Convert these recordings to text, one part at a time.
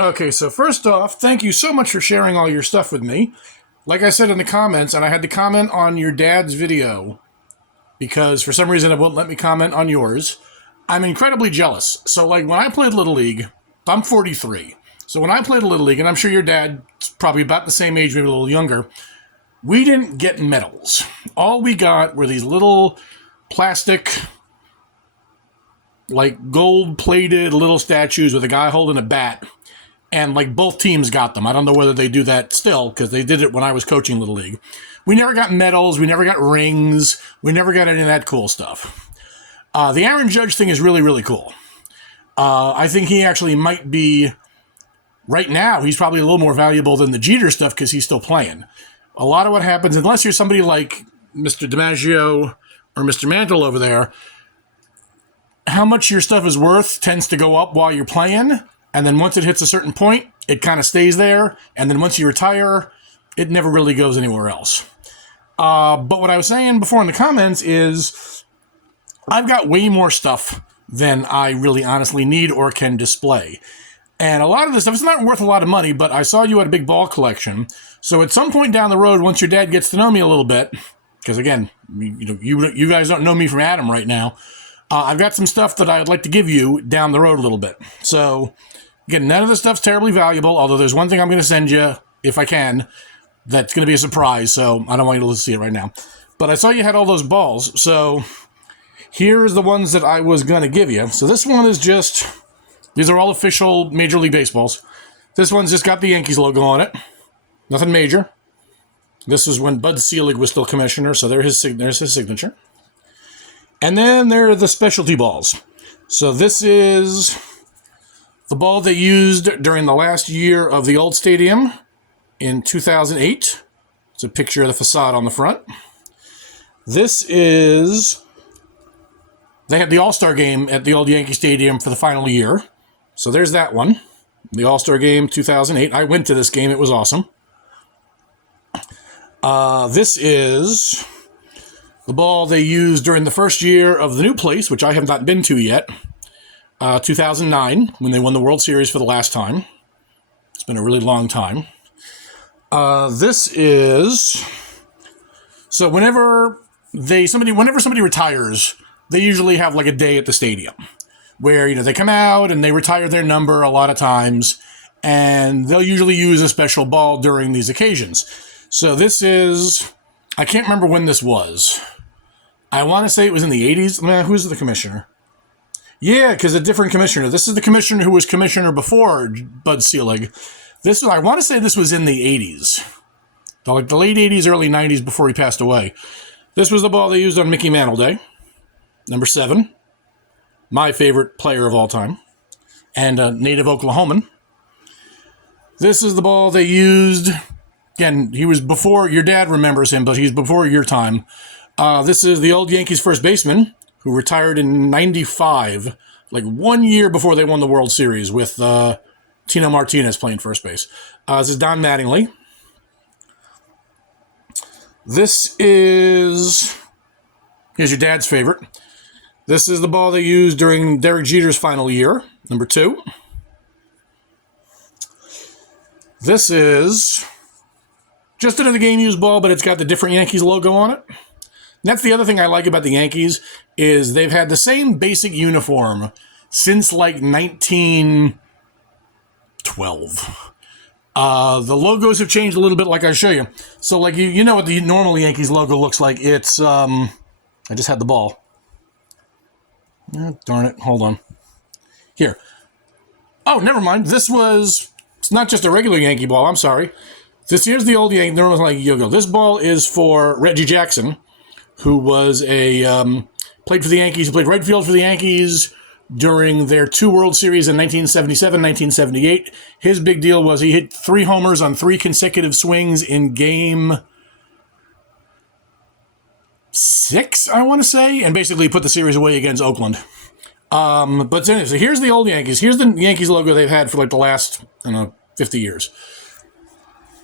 Okay, so first off, thank you so much for sharing all your stuff with me. Like I said in the comments, and I had to comment on your dad's video because for some reason it wouldn't let me comment on yours. I'm incredibly jealous. So, like, when I played Little League, I'm 43. So when I played Little League, and I'm sure your dad's probably about the same age, maybe a little younger, we didn't get medals. All we got were these little plastic, like, gold-plated little statues with a guy holding a bat. And, like, both teams got them. I don't know whether they do that still, because they did it when I was coaching Little League. We never got medals. We never got rings. We never got any of that cool stuff. The Aaron Judge thing is really, really cool. I think he actually might be, right now, he's probably a little more valuable than the Jeter stuff because he's still playing. A lot of what happens, unless you're somebody like Mr. DiMaggio or Mr. Mantle over there, how much your stuff is worth tends to go up while you're playing. And then once it hits a certain point, it kind of stays there. And then once you retire, it never really goes anywhere else. But what I was saying before in the comments is I've got way more stuff than I really honestly need or can display. And a lot of this stuff, it's not worth a lot of money, but I saw you had a big ball collection. So at some point down the road, once your dad gets to know me a little bit, because again, you guys don't know me from Adam right now, I've got some stuff that I'd like to give you down the road a little bit. So again, none of this stuff's terribly valuable, although there's one thing I'm going to send you, if I can, that's going to be a surprise, so I don't want you to see it right now. But I saw you had all those balls, so here's the ones that I was going to give you. So this one is just, these are all official Major League Baseballs. This one's just got the Yankees logo on it. Nothing major. This was when Bud Selig was still commissioner, so there's his signature. And then there are the specialty balls. So this is the ball they used during the last year of the old stadium in 2008. It's a picture of the facade on the front. This is, they had the All-Star game at the old Yankee Stadium for the final year. So there's that one. The All-Star game 2008. I went to this game. It was awesome. This is the ball they used during the first year of the new place, which I have not been to yet. 2009, when they won the World Series for the last time. It's been a really long time. This is, so whenever somebody retires, they usually have like a day at the stadium where, they come out and they retire their number a lot of times, and they'll usually use a special ball during these occasions. So this is, I can't remember when this was. I want to say it was in the 80s. Who's the commissioner? Yeah, because a different commissioner. This is the commissioner who was commissioner before Bud Selig. I want to say this was in the 80s. Like the late 80s, early 90s before he passed away. This was the ball they used on Mickey Mantle Day. Number 7. My favorite player of all time. And a native Oklahoman. This is the ball they used. Again, he was before, your dad remembers him, but he's before your time. This is the old Yankees first baseman who retired in 95, like 1 year before they won the World Series with Tino Martinez playing first base. This is Don Mattingly. This is, here's your dad's favorite. This is the ball they used during Derek Jeter's final year, number 2. This is just another game-used ball, but it's got the different Yankees logo on it. And that's the other thing I like about the Yankees is they've had the same basic uniform since like 1912. The logos have changed a little bit, like I show you. So, like you know what the normal Yankees logo looks like. It's I just had the ball. Darn it! Hold on. Here. Oh, never mind. It's not just a regular Yankee ball. I'm sorry. Here's the old Yankee. Normal like Yogo. This ball is for Reggie Jackson, who was played for the Yankees. He played right field for the Yankees during their 2 World Series in 1977, 1978. His big deal was he hit 3 homers on 3 consecutive swings in game 6, I want to say, and basically put the series away against Oakland. But anyway, so here's the old Yankees. Here's the Yankees logo they've had for like the last, 50 years.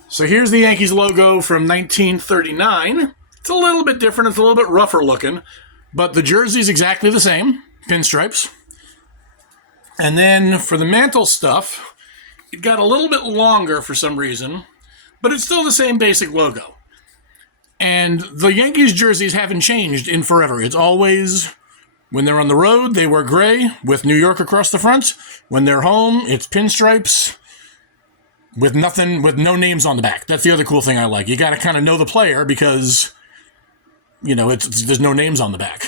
So here's the Yankees logo from 1939. It's a little bit different. It's a little bit rougher looking, but the jersey's exactly the same, pinstripes. And then for the Mantle stuff, It got a little bit longer for some reason, but it's still the same basic logo. And the Yankees jerseys haven't changed in forever. It's always, when they're on the road, they wear gray with New York across the front. When they're home, it's pinstripes with no names on the back. That's the other cool thing I like. You got to kind of know the player because, there's no names on the back.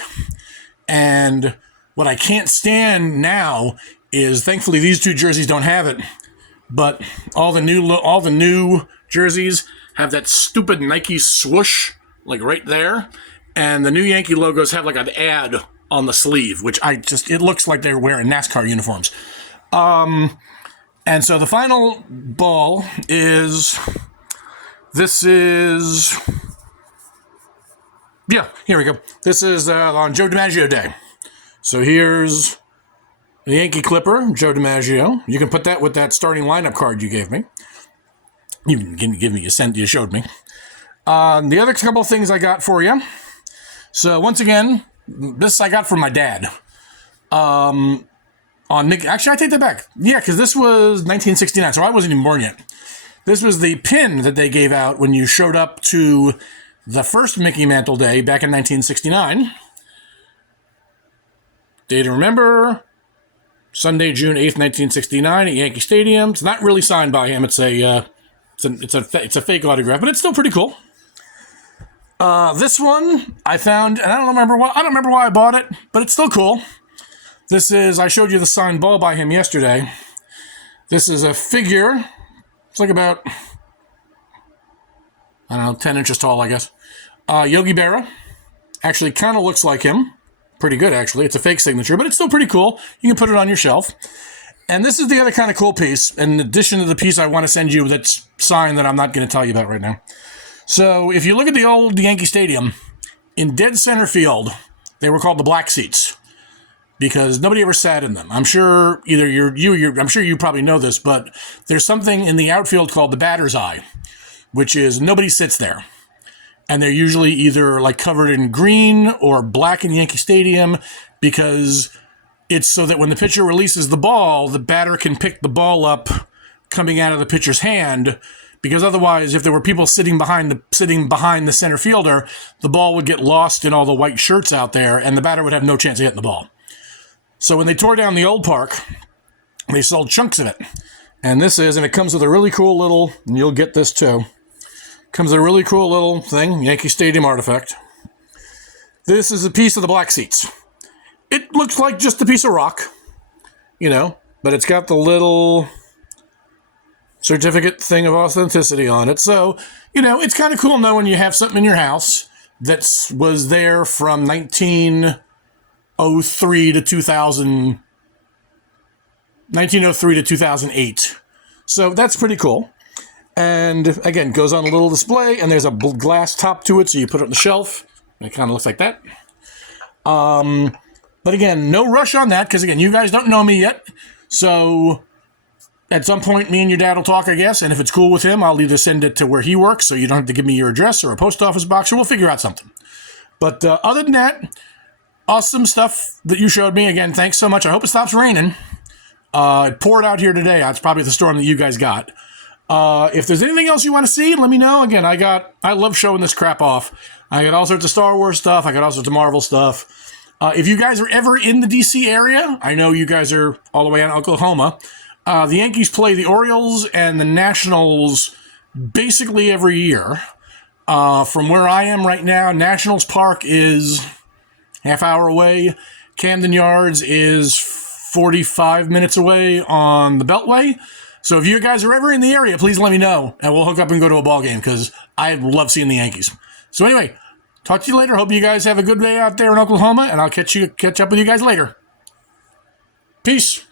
And what I can't stand now is, thankfully, these two jerseys don't have it, but all the new jerseys have that stupid Nike swoosh, like right there, and the new Yankee logos have like an ad on the sleeve, which it looks like they're wearing NASCAR uniforms. And so the final ball is, here we go. This is on Joe DiMaggio Day. So here's the Yankee Clipper, Joe DiMaggio. You can put that with that starting lineup card you gave me. You didn't give me, you showed me. The other couple of things I got for you. So once again, this I got from my dad. Actually, I take that back. Yeah, because this was 1969, so I wasn't even born yet. This was the pin that they gave out when you showed up to the first Mickey Mantle Day back in 1969. Day to remember, Sunday, June 8th, 1969 at Yankee Stadium. It's not really signed by him. It's a fake autograph, but it's still pretty cool. This one I found, and I don't remember why I bought it, but it's still cool. I showed you the signed ball by him yesterday. This is a figure. It's like about, 10 inches tall, I guess. Yogi Berra. Actually kind of looks like him. Pretty good, actually. It's a fake signature, but it's still pretty cool. You can put it on your shelf. And this is the other kind of cool piece, in addition to the piece I want to send you that's signed that I'm not going to tell you about right now. So if you look at the old Yankee Stadium, in dead center field, they were called the black seats because nobody ever sat in them. I'm sure I'm sure you probably know this, but there's something in the outfield called the batter's eye, which is nobody sits there. And they're usually either like covered in green or black in Yankee Stadium because it's so that when the pitcher releases the ball, the batter can pick the ball up coming out of the pitcher's hand. Because otherwise, if there were people sitting behind the center fielder, the ball would get lost in all the white shirts out there, and the batter would have no chance of hitting the ball. So when they tore down the old park, they sold chunks of it. And it comes with a really cool little, and you'll get this too, comes with a really cool little thing, Yankee Stadium artifact. This is a piece of the black seats. It looks like just a piece of rock, but it's got the little certificate thing of authenticity on it. So, it's kind of cool knowing you have something in your house that was there from 1903 to 2008. So that's pretty cool. And again, goes on a little display, and there's a glass top to it, so you put it on the shelf, and it kind of looks like that. But again, no rush on that, because again, you guys don't know me yet, so at some point, me and your dad will talk, I guess, and if it's cool with him, I'll either send it to where he works, so you don't have to give me your address or a post office box, or we'll figure out something. But other than that, awesome stuff that you showed me. Again, thanks so much. I hope it stops raining. It poured out here today. It's probably the storm that you guys got. If there's anything else you want to see, let me know. Again, I love showing this crap off. I got all sorts of Star Wars stuff. I got all sorts of Marvel stuff. If you guys are ever in the D.C. area, I know you guys are all the way in Oklahoma. The Yankees play the Orioles and the Nationals basically every year. From where I am right now, Nationals Park is half hour away. Camden Yards is 45 minutes away on the Beltway. So if you guys are ever in the area, please let me know, and we'll hook up and go to a ball game because I love seeing the Yankees. So anyway, talk to you later. Hope you guys have a good day out there in Oklahoma, and I'll catch up with you guys later. Peace.